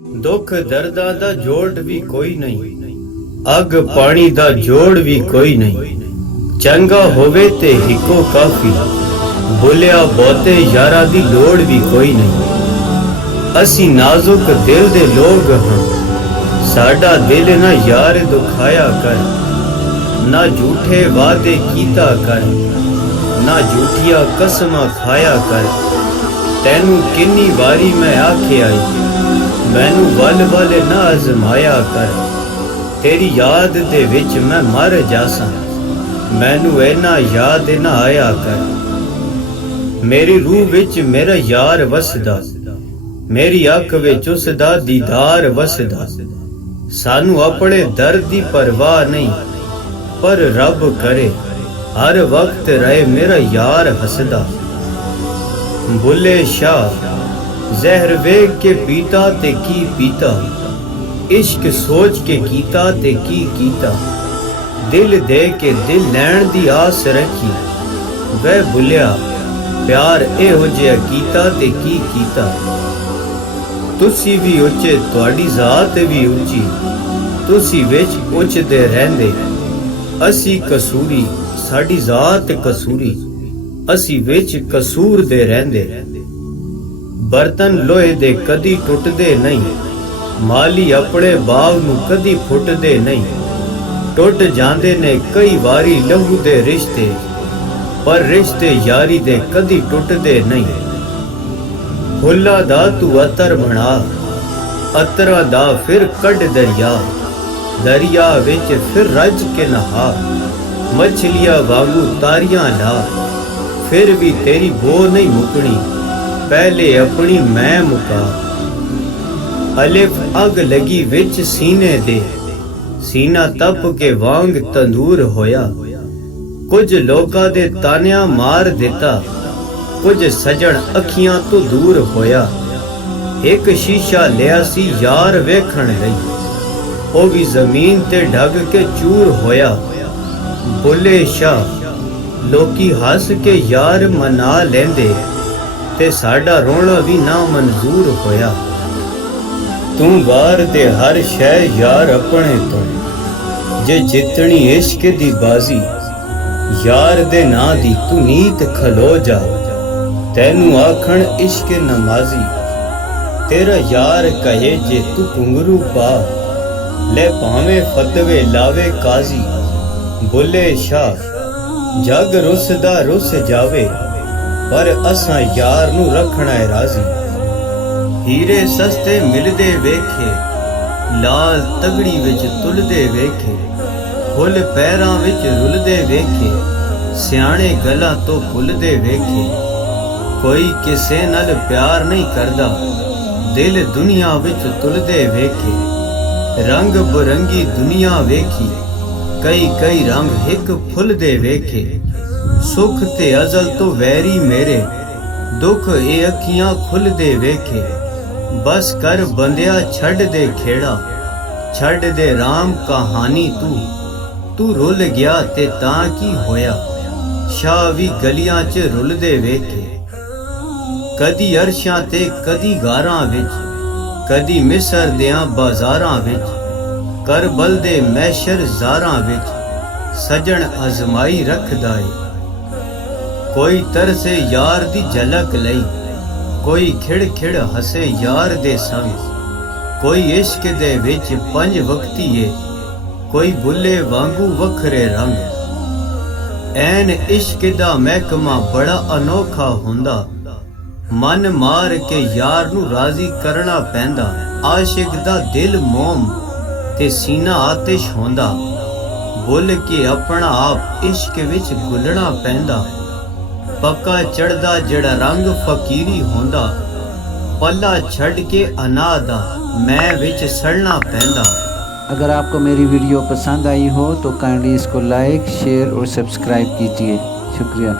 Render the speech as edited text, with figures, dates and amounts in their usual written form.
दुख दर्दा दा जोड़ भी कोई नहीं, अग पानी दा जोड़ भी कोई नहीं। चंगा होवे ते हिको काफी, बुलिया बहुते यारा दी लोड़ भी कोई नहीं। असी नाजुक दिल दे लोग हां, साडा दिल ना यार दुखाया कर। ना झूठे वादे कीता कर, ना झूठिया कसमां खाया कर। तैनू किन्नी वारी मैं आखे आई, मैनू वल वल ना अजमाया कर। तेरी याद दे विच मैं मर जासां, मैनू इना याद ना आया कर। मेरी रूह विच मेरा यार वसदा, मेरी अख विच उसदा दीदार वसदा। सानू अपने दर्द दी परवाह नहीं, पर रब करे हर वक्त रहे मेरा यार हसदा। बुले शाह जहर वेग के पीता ते की पीता, इश्क सोच के कीता ते की कीता। दिल दे के दिल लैण दी आस रखी, वह बुलिया प्यार एहो जिहा कीता ते की कीता। तुसी भी उच्चे तुहाडी जात भी उच्ची, तुसी विच उच्चदे रहिंदे। असी कसूरी साडी जात कसूरी, असी विच कसूर दे रहिंदे। बर्तन लोहे दे कदी टुटदे नहीं, माली अपने बाग नू कदी फुटदे नहीं। टुट जांदे ने कई वारी लहू दे रिश्ते, पर रिश्ते यारी दे कदी टुटदे नहीं। फुल्ला दा तू अतर बना, अतरा दा फिर कड दरिया। दरिया विच फिर रज के नहा, मछलियां वांगू तारियां ला। फिर भी तेरी बो नहीं मुकनी, पहले अपनी मैं मुका। अलिफ अग लगी विच सीने दे, सीना तप के वांग तंदूर होया। कुछ लोका दे तानिया मार दिता, कुछ सजन अखियां तो दूर होया। एक शीशा लिया सी यार वेखण लई, ओ भी जमीन ते ढग के चूर होया। बुले शाह लोकी हस के यार मना लेंदे, ते साडा रोना भी ना मंजूर होया। तू वार दे हर शय यार अपने तो, जे जितनी इश्क दी बाजी। यार दे ना दी तू नीत खलो जा, तैनू आखण इश्क नमाजी। तेरा यार कहे जे तू घुंघरू पा, ले भावे फतवे लावे काजी। बुले शाह जग रुसदा रुस जावे, पर असां यार नू रखना है राजी। हीरे सस्ते मिलदे वेखे, लाल तगड़ी विच तुलदे वेखे। फुल पैरां विच रुलदे वेखे, सियाणे गलां तो भुलदे वेखे। कोई किसे नाल प्यार नहीं करदा, दिल दुनिया विच तुलदे वेखे। रंग बरंगी दुनिया वेखी, कई कई रंग हिक फुलदे वेखे। सुख ते अजल तो वैरी मेरे, दुख ए अखियां खुलदे वेखे। बस कर बंदिया छड़ दे खेड़ा, छड़ दे राम कहानी तू रुल गया ते तां की होया। शाह भी गलियां च रुलदे वेखे, कदी अरशां ते कदी गारां विच, कदी मिसर दियां बाजारां विच। करबल दे मैशर जारां विच, सजन अजमाई रखदा है। कोई तरसे यार दी झलक लई, कोई खिड़ खिड़ हसे यार दे संग। कोई इश्क दे विच पंज वक्ती है, कोई बुले वांगू वखरे रंग। ऐन इश्क दा महकमा बड़ा अनोखा हुंदा, मन मार के यार नू राजी करना पैंदा। आशिक दा दिल मोम ते सीना आतिश होंदा, बुल के अपना आप इश्क विच गुलना पैंदा। पक्का चढ़दा जड़ा रंग फकीरी होंदा, पल्ला छड़ के अनादा मैं विच सड़ना पैंदा। अगर आपको मेरी वीडियो पसंद आई हो तो काइंडली इसको लाइक, शेयर और सब्सक्राइब कीजिए। शुक्रिया।